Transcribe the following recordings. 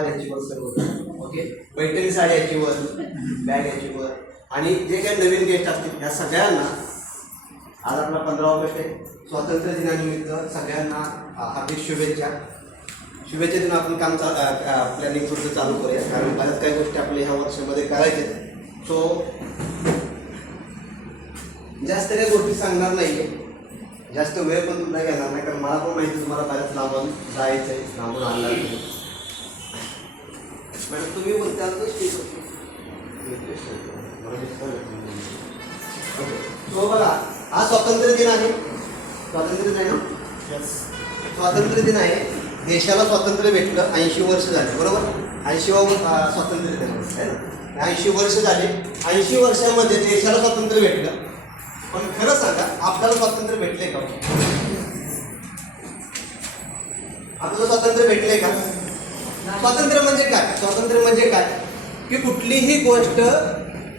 रुमाल याचीवर सर्व, okay, Paithani sari याचीवर, bag याचीवर. आणि जे काही नवीन गेस्ट असतील या सगळ्यांना आज आपला 15 ऑगस्ट आहे, स्वातंत्र्य दिनानिमित्त सगळ्यांना हार्दिक शुभेच्छा. शुभेच्छा देऊन आपण काम प्लॅनिंग पुढचं चालू करूया, कारण बऱ्याच काही गोष्टी आपल्या ह्या वर्षामध्ये करायच्या. सो जास्त काही गोष्टी सांगणार नाही आहे, जास्त वेळ पण तुला घेणार नाही, कारण मला पण माहिती तुम्हाला बऱ्याच लांबून जायचं आहे, लांबून आणणार नाही. मॅडम तुम्ही बोलता तो बघा, आज स्वातंत्र्य दिन आहे. स्वातंत्र्य दिन आहे ना? स्वातंत्र्य दिन आहे. देशाला स्वातंत्र्य भेटलं 80 वर्ष झाले, बरोबर? 80वा स्वातंत्र्य दिन आहे ना? 80 वर्ष झाले. 80 वर्षामध्ये देशाला स्वातंत्र्य भेटलं, पण खरं सांगा आपल्याला स्वातंत्र्य भेटले का? आपल्याला स्वातंत्र्य भेटले का? स्वातंत्र्य म्हणजे काय? स्वातंत्र्य म्हणजे काय की कुठलीही गोष्ट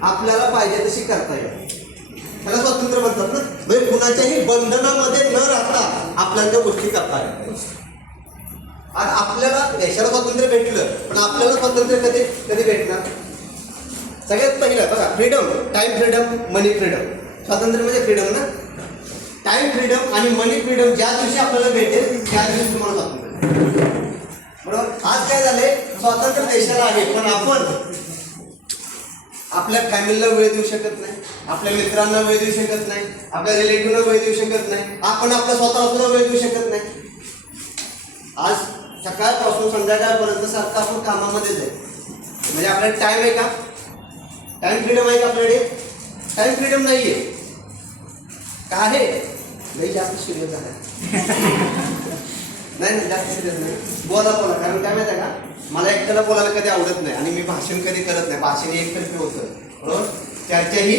आपल्याला पाहिजे तशी करता येईल, त्याला स्वातंत्र्य म्हणतात ना. म्हणजे कुणाच्याही बंधनामध्ये न राहता आपल्याला त्या गोष्टी करता येतात. आणि आपल्याला देशाला स्वातंत्र्य भेटलं, पण आपल्याला स्वातंत्र्य कधी कधी भेटणार? सगळ्यात पहिलं बघा, फ्रीडम, टाइम फ्रीडम, मनी फ्रीडम. स्वातंत्र्य म्हणजे फ्रीडम ना. टाइम फ्रीडम आणि मनी फ्रीडम ज्या दिवशी आपल्याला भेटेल त्या दिवशी तुम्हाला स्वातंत्र्य, बरोबर? आज काय झाले, स्वातंत्र्य देशाला आहे, पण आपण आपल्या फॅमिलीला वेळ देऊ शकत नाही, आपल्या मित्रांना वेळ देऊ शकत नाही, आपल्या रिलेटिव्हला वेळ देऊ शकत नाही, आपण आपल्या स्वतःला सुद्धा वेळ देऊ शकत नाही. आज सकाळपासून संध्याकाळपर्यंत सारखं आपण कामामध्येच आहे. म्हणजे आपल्याला टाइम आहे का? टाइम फ्रीडम आहे का आपल्याकडे? टाइम फ्रीडम नाही आहे. का आहे? नाही जास्त सिरियस झाला नाही नाही, जास्त सिरियस नाही. बोला बोला, कारण काय माहिती आहे का, मला एकट्याला बोलायला कधी आवडत नाही आणि मी भाषण कधी करत नाही. भाषण एकतर्फी होतं, बरोबर? चर्चाही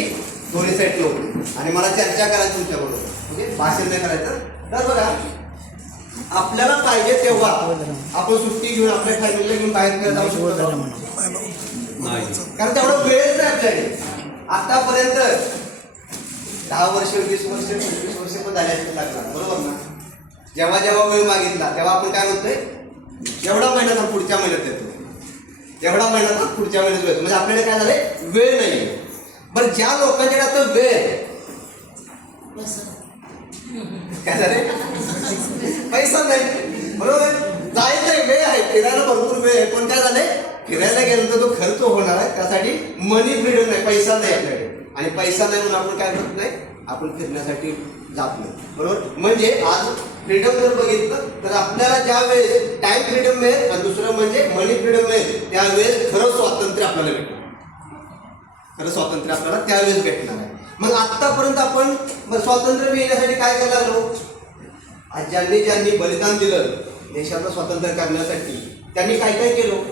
दोन्ही साईडला होती आणि मला चर्चा करायची तुमच्याबरोबर, ओके, भाषण नाही करायचं. तर बघा, आपल्याला पाहिजे तेव्हा आपण सुट्टी घेऊन आपल्या फॅमिलीला घेऊन बाहेर जाऊ शकतो, कारण तेवढा वेळच नाही आपल्याकडे. आतापर्यंत 10 वर्ष, 20 वर्ष, 25 वर्ष पण झाले लागणार, बरोबर ना? जेव्हा जेव्हा वेळ मागितला तेव्हा आपण काय म्हणतोय, एवढा महिन्यात पुढच्या महिन्यात येतो, एवढा महिन्यात पुढच्या महिन्यात येतो. म्हणजे आपल्याकडे काय झालंय, वेळ नाही. बरं, ज्या लोकांकडे आता वेळ काय झालंय, पैसा नाही, बरोबर? जायचंय, वेळ आहे, फिरायला भरपूर वेळ आहे, पण काय झालंय, फिरायला गेलं तर तो खर्च होणार आहे, त्यासाठी मनी फ्रीडम नाही, पैसा नाही आपल्याकडे. आणि पैसा नाही म्हणून आपण काय करत नाही, आपण फिरण्यासाठी जात नाही, बरोबर? म्हणजे आज फ्रीडम जर बघितलं तर आपल्याला ज्या वेळेस टाइम फ्रीडम मिळेल आणि दुसरं म्हणजे मनी फ्रीडम मिळेल, त्यावेळेस खरं स्वातंत्र्य आपल्याला भेटणार. खरं स्वातंत्र्य आपल्याला त्यावेळेस भेटणार आहे. मग आतापर्यंत आपण स्वातंत्र्य मिळण्यासाठी काय करायला लागलो? आज ज्यांनी ज्यांनी बलिदान दिलं देशाचं स्वातंत्र्य करण्यासाठी, त्यांनी काय काय केलं?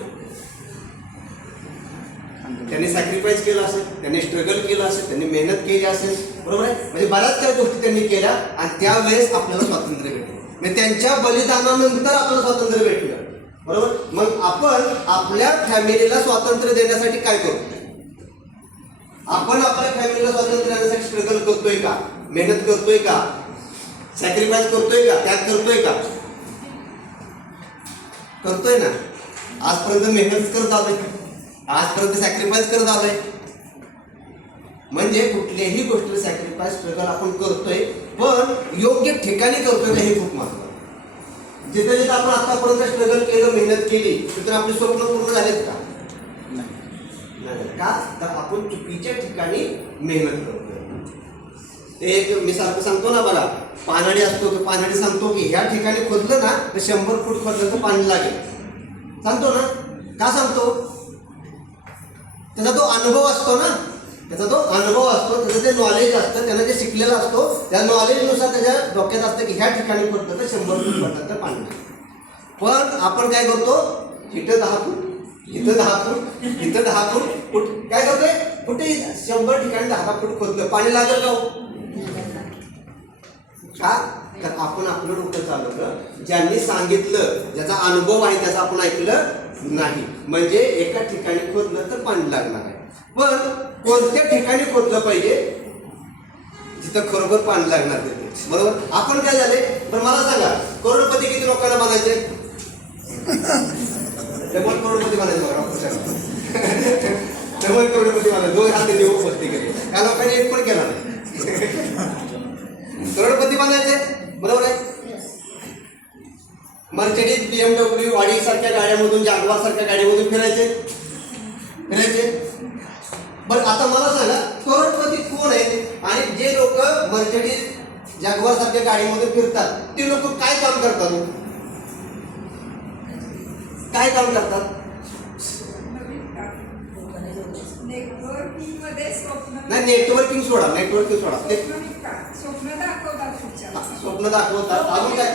त्यांनी सॅक्रिफाईस केलं असेल, त्यांनी स्ट्रगल केलं असेल, त्यांनी मेहनत केली असेल, बरोबर आहे? म्हणजे बऱ्याच काही गोष्टी त्यांनी केल्या आणि त्यावेळेस आपल्याला स्वातंत्र्य भेटलं. म्हणजे त्यांच्या बलिदानानंतर आपल्याला स्वातंत्र्य भेटलं, बरोबर? मग आपण आपल्या फॅमिलीला स्वातंत्र्य देण्यासाठी काय करतो? आपण आपल्या फॅमिलीला स्वातंत्र्य देण्यासाठी स्ट्रगल करतोय का? मेहनत करतोय का? सॅक्रिफाईस करतोय का? त्याग करतोय का? करतोय ना. आजपर्यंत मेहनत करत आलोय, आजपर्यंत सॅक्रिफाईस करत आलोय. म्हणजे कुठल्याही गोष्टीला सॅक्रिफाईस, स्ट्रगल आपण करतोय, पण योग्य ठिकाणी करतोय का हे खूप महत्त्वाचं. जिथे जिथे आपण आतापर्यंत स्ट्रगल केलं, मेहनत केली, तिथे आपली स्वप्न पूर्ण झालेत का? नाही. का? तर आपण चुकीच्या ठिकाणी मेहनत करतोय. एक मी सारखं सांगतो ना, बघा, पानाडी असतो तो पानाडी सांगतो की ह्या ठिकाणी खोदलं ना तर 100 फूट खोदलं तर पाणी लागेल, सांगतो ना. का सांगतो? त्याचा तो अनुभव असतो ना, त्याचा तो अनुभव असतो, त्याचं जे नॉलेज असतं, त्यानं जे शिकलेलं असतो त्या नॉलेजनुसार त्याच्या डोक्यात असतं की ह्या ठिकाणी खोदलं तर 100 फूट खोदलं तर पाणी लागेल. पण आपण काय करतो, इथं 10 फूट, इथं 10 फूट, इथं 10 फूट, काय करतोय, कुठे 100 ठिकाणी 10 फूट खोदलं, पाणी लागेल का? का? तर आपण आपलं डोकं चालवलं, ज्यांनी सांगितलं, ज्याचा अनुभव आहे त्याचा आपण ऐकलं नाही. म्हणजे एका ठिकाणी खोदलं तर पाणी लागणार आहे, पण कोणत्या ठिकाणी खोदलं पाहिजे जिथं खरोखर पाणी लागणार तिथे, बरोबर? आपण काय झाले, पण मला सांगा, करोडपती किती लोकांना बनायचे? डबल करोडपती बनायचं बघा डॉक्टर साहेब. डबल करोडपती बनायचं, 2 हात देऊ उपस्थित केले, त्या लोकांनी एक पण केला नाही. करोडपती बनायचे, बरोबर आहे. मर्सिडीज, BMW, ऑडी सारख्या गाड्यामधून, जागवार सारख्या गाड्यामधून फिरायचे. बरं आता मला सांगा, करोडपती कोण आहे? आणि जे लोक मर्सिडीज, जागवार सारख्या गाडीमध्ये फिरतात ते लोक काय काम करतात? काय काम करतात? नाही, नेटवर्किंग सोडा, स्वप्न दाखवतात. अजून काय?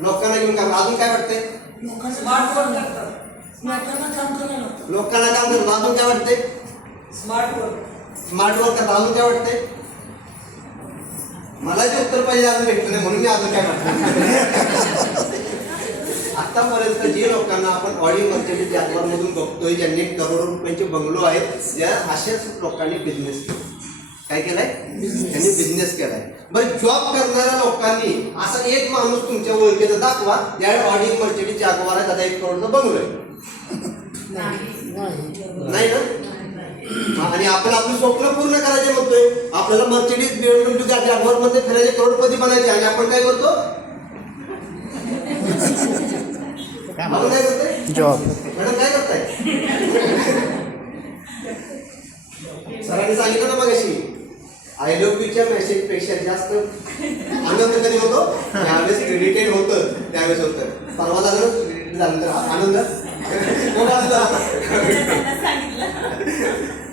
लोकांना घेऊन काम. अजून काय वाटतंय? लोकांना काम करतात. अजून काय वाटतंय? स्मार्ट वर्क करतात. अजून काय वाटतंय? मला जे उत्तर पाहिजे अजून भेटलं नाही, म्हणून मी अजून काय वाटतं. आतापर्यंत जे लोकांना आपण ऑडी मर्सिडीज जागवार मधून बघतोय, ज्यांनी करोडो रुपयांचे बंगलो आहेत, त्या अशाच लोकांनी बिझनेस केला. काय केलाय? त्यांनी बिझनेस केलाय. बरं, जॉब करणाऱ्या लोकांनी असा एक माणूस तुमच्या ओळखीचा दाखवा ज्यावेळी ऑडी मर्सिडीज जागवार आहे, त्याचा 1 करोडचा बंगलो आहे. नाही ना? आणि आपण आपलं स्वप्न पूर्ण करायचे म्हणतोय. आपल्याला मर्सिडीज, BMW, जागवार मध्ये फिरायचे, करोडपती बनायचे, आणि आपण काय करतो? आपण काय करतोय? जॉब. मॅडम काय करताय? सरांनी सांगितलं ना मगाशी, आय लव्ह यूच्या मेसेज पेक्षा जास्त आनंद कधी होतो? त्यावेळेस क्रेडिटेड होतं, त्यावेळेस होतं. परवा झालं ना, क्रेडिटेड झालं आनंद.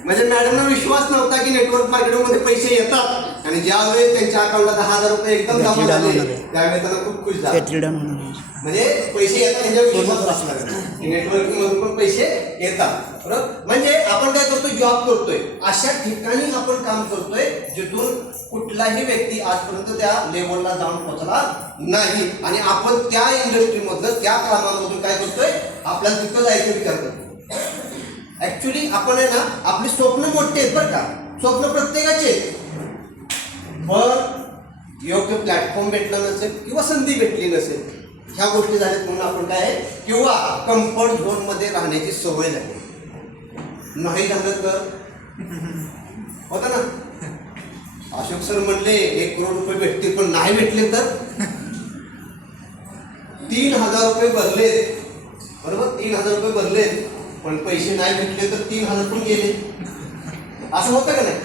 म्हणजे मॅडमना विश्वास नव्हता की नेटवर्क मार्केटिंगमध्ये पैसे येतात, आणि ज्यावेळेस त्यांच्या अकाउंटला 10,000 रुपये एकदम जमा झाले त्यावेळेस त्यांना खूप खुश झालं. म्हणजे पैसे येतात त्यांच्यावर विश्वास असला की नेटवर्किंग मधून पण पैसे येतात. बरोबर. म्हणजे आपण काय करतोय? जॉब करतोय. अशा ठिकाणी आपण काम करतोय जिथून कुठलाही व्यक्ती आजपर्यंत त्या लेवलला जाऊन पोहोचला नाही, आणि आपण त्या इंडस्ट्रीमधलं, त्या कामामधून काय करतोय? आपल्याला तिथं जायचं विचार करतो. ऍक्च्युली आपण आहे ना, आपली स्वप्न मोठी आहेत बरं का, स्वप्न प्रत्येकाचे आहेत, पण योग्य प्लॅटफॉर्म भेटला नसेल किंवा संधी भेटली नसेल, ह्या गोष्टी झाल्यात म्हणून आपण काय आहे, किंवा कम्फर्ट झोन मध्ये राहण्याची सवय झाली. नाही झालं तर होता ना, अशोक सर म्हणले 1 करोड रुपये भेटतील, पण नाही भेटले तर 3,000 रुपये भरले, बरोबर, 3,000 रुपये भरले, पण पैसे नाही भेटले तर 3,000 पण गेले. असं होतं का नाही?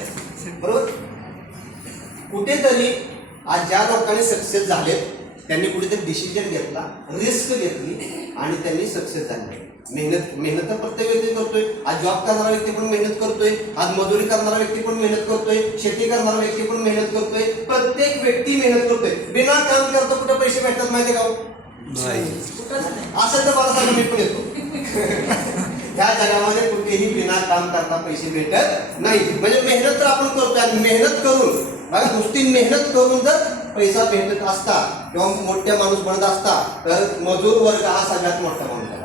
बरोबर. कुठेतरी आज ज्या लोकांनी सक्सेस झालेत त्यांनी कुठेतरी डिसिजन घेतला, रिस्क घेतली, आणि त्यांनी सक्सेस झाले. मेहनत तर प्रत्येक व्यक्ती करतोय. आज जॉब करणारा व्यक्ती पण मेहनत करतोय, आज मजुरी करणारा व्यक्ती पण मेहनत करतोय, शेती करणारा व्यक्ती पण मेहनत करतोय, प्रत्येक व्यक्ती मेहनत करतोय. बिना काम करता कुठे पैसे भेटतात माहिती का? असं तर मला सांगा, मी पण येतो. ह्या जगामध्ये कुठेही बिना काम करता पैसे भेटत नाही. म्हणजे मेहनत तर आपण करतोय, आणि मेहनत करून बघा, नुसती मेहनत करून जर पैसा भेटत असता किंवा मोठ्या माणूस बनत असता तर मजूर वर्ग हा सगळ्यात मोठा माणूस.